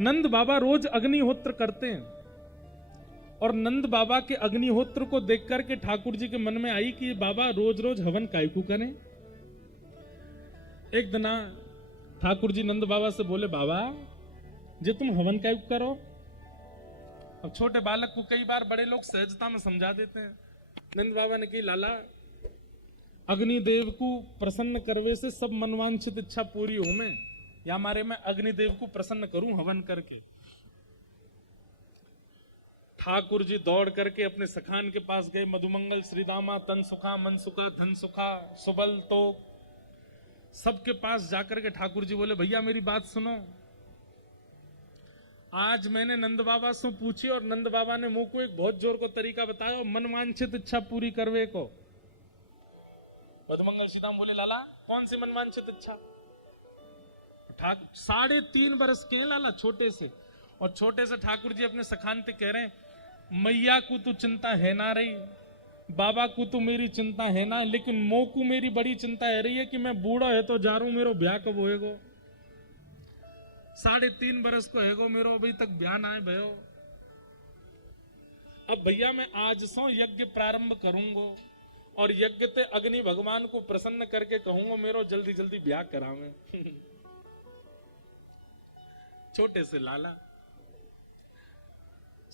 नंद बाबा रोज अग्निहोत्र करते हैं और नंद बाबा के अग्निहोत्र को देख करके ठाकुर जी के मन में आई कि बाबा रोज रोज हवन कायकू करें। एक दिन ठाकुर जी नंद बाबा से बोले, बाबा जे तुम हवन कायकू करो। अब छोटे बालक को कई बार बड़े लोग सहजता में समझा देते हैं। नंद बाबा ने कही, लाला अग्निदेव को प्रसन्न करवे से सब मनवांछित इच्छा पूरी हो में, या मारे मैं अग्निदेव को प्रसन्न करूं हवन करके। ठाकुर जी दौड़ करके अपने सखान के पास गए, मधुमंगल श्रीदामा तन सुखा मन सुखा धन सुखा सुबल तो सबके पास जाकर के ठाकुर जी बोले, भैया मेरी बात सुनो, आज मैंने नंद बाबा से पूछी और नंद बाबा ने मुंह को एक बहुत जोर को तरीका बताया मनवांछित इच्छा पूरी करवे को। मधुमंगल श्रीदाम बोले, लाला कौन सी मनवांछित इच्छा? 3.5 बरस के लाला छोटे से, और छोटे से ठाकुर जी अपने सखान पे कह रहे हैं, मैया को तो चिंता है ना रही, बाबा को तो मेरी चिंता है ना, लेकिन मो को मेरी बड़ी चिंता है रही है कि मैं बूढ़ा है तो जा रू मेरो ब्याह कब होएगो। 3.5 बरस को हैगो मेरो अभी तक ब्याह ना है भयो। अब भैया मैं आज सो यज्ञ प्रारंभ करूंगो और यज्ञ ते अग्नि भगवान को प्रसन्न करके कहूंगा मेरो जल्दी जल्दी ब्याह करावे। छोटे से लाला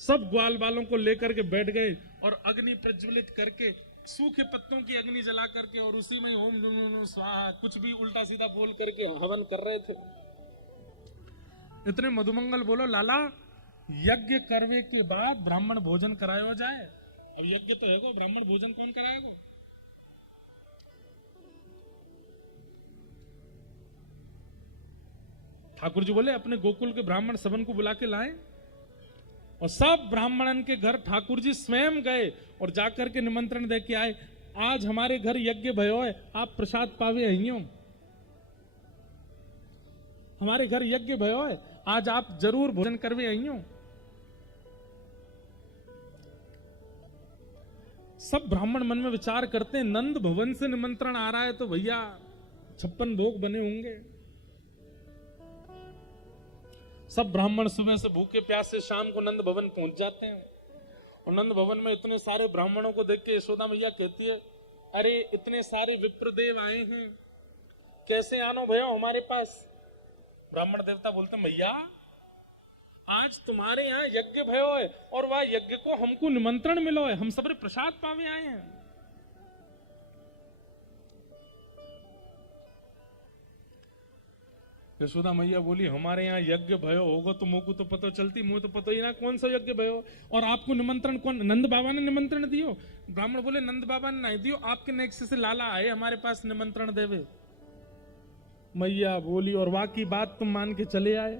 सब ग्वाल बालों को लेकर के बैठ गए और अग्नि प्रज्वलित करके सूखे पत्तों की अग्नि जला करके और उसी में ओम नमो स्वाहा कुछ भी उल्टा सीधा बोल करके हवन कर रहे थे। इतने मधुमंगल बोलो, लाला यज्ञ करवे के बाद ब्राह्मण भोजन कराया जाए। अब यज्ञ तो है गो, ब्राह्मण भोजन कौन कराएगो? ठाकुर जी बोले, अपने गोकुल के ब्राह्मण सबन को बुला के लाए और सब ब्राह्मणन के घर ठाकुर जी स्वयं गए और जाकर के निमंत्रण दे के आए, आज हमारे घर यज्ञ भयो है, आप प्रसाद पावे अहियो। हमारे घर यज्ञ भयो है, आज आप जरूर भोजन करवे अहियो। सब ब्राह्मण मन में विचार करते हैं, नंद भवन से निमंत्रण आ रहा है तो भैया 56 भोग बने होंगे। सब ब्राह्मण सुबह से भूखे प्यासे शाम को नंद भवन पहुंच जाते हैं और नंद भवन में इतने सारे ब्राह्मणों को देख के यशोदा मैया कहती है, अरे इतने सारे विप्रदेव आए हैं, कैसे आनो भयो हमारे पास? ब्राह्मण देवता बोलते, मैया आज तुम्हारे यहाँ यज्ञ भयो है और वह यज्ञ को हमको निमंत्रण मिलो है, हम सबरे प्रसाद पावे आए हैं। यशोदा मैया बोली, हमारे यहाँ यज्ञ भयो होगा तो मुझको तो पता चलती, मुझे तो पता ही ना कौन सा यज्ञ भयो, और आपको निमंत्रण कौन? नंद बाबा ने निमंत्रण दियो? ब्राह्मण बोले, नंद बाबा ने नहीं दियो, आपके नेक्स्ट से लाला आए हमारे पास निमंत्रण देवे। मैया बोली, और वाकी बात तुम मान के चले आए?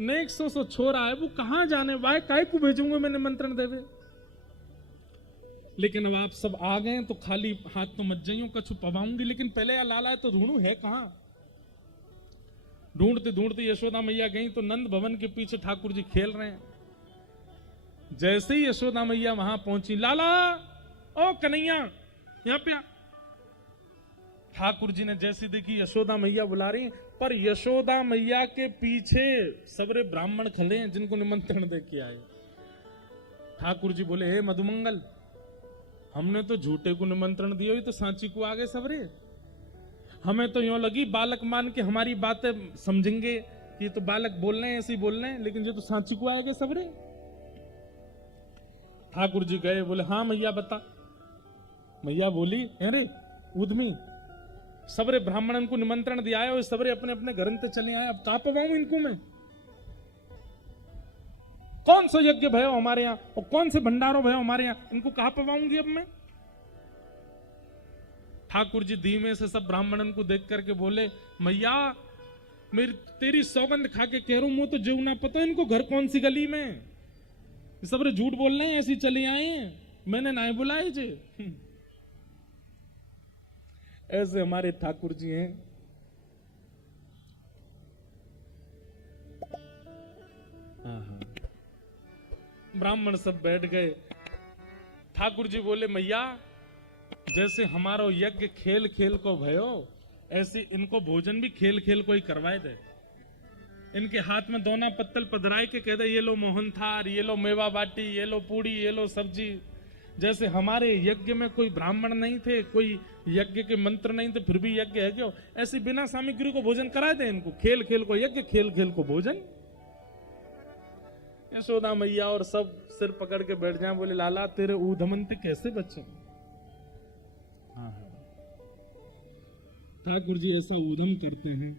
नेक्स्ट सो छोरा है, वो कहां जाने, वाय काय को भेजूंगा मैं निमंत्रण देवे? लेकिन अब आप सब आ गए तो खाली हाथ तो मत जाइयो, कछु पवाऊंगी, लेकिन पहले या लाला है तो ढूंढू है कहां। ढूंढते ढूंढते यशोदा मैया गई तो नंद भवन के पीछे ठाकुर जी खेल रहे हैं। जैसे ही यशोदा मैया वहां पहुंची, लाला ओ कन्हैया यहां पे आ। ठाकुर जी ने जैसी देखी यशोदा मैया बुला रही, पर यशोदा मैया के पीछे सबरे ब्राह्मण खड़े हैं जिनको निमंत्रण दे के आए। ठाकुर जी बोले, हे मधुमंगल, हमने तो झूठे को निमंत्रण दिया, ही तो सांची को आगे सबरे। हमें तो यूं लगी बालक मान के हमारी बातें समझेंगे, ये तो बालक बोल रहे हैं ऐसे ही बोल रहे हैं, लेकिन ये तो सांची को आएंगे सबरे। ठाकुर जी गए, बोले हाँ मैया बता। मैया बोली, अरे उद्मी सबरे ब्राह्मणन को निमंत्रण दिया है और सबरे अपने अपने घर से चले आए, अब कहां पवाऊं इनको मैं? कौन सा यज्ञ भयो हमारे यहाँ और कौन से भंडारों भयो हमारे यहाँ, इनको कहां पवाऊंगी अब मैं? ठाकुर जी धीमे से सब ब्राह्मणन को देख करके बोले, मैया मेरी तेरी सौगंध खा के कह रहा हूं, मुझे तो जो ना पता इनको घर कौन सी गली में, सब झूठ बोल रहे हैं, ऐसे चले आए हैं, मैंने ना बुलाए जे। ऐसे हमारे ठाकुर जी हैं। ब्राह्मण सब बैठ गए। ठाकुर जी बोले, मैया जैसे हमारा यज्ञ खेल खेल को भयो, ऐसे इनको भोजन भी खेल खेल को ही करवाए दे। इनके हाथ में दोना पत्तल पधराए के कहते ये लो मोहन थार, ये लो मेवा बाटी, ये लो पूड़ी, ये लो सब्जी। जैसे हमारे यज्ञ में कोई ब्राह्मण नहीं थे, कोई यज्ञ के मंत्र नहीं थे, फिर भी यज्ञ है क्यों? ऐसी बिना सामग्री को भोजन कराए थे इनको। खेल खेल को यज्ञ, खेल खेल को भोजन। यशोदा मैया और सब सिर पकड़ के बैठ जाए, बोले लाला तेरे ऊधमंत कैसे बच्चे? हाँ हाँ, ठाकुर जी ऐसा ऊधम करते हैं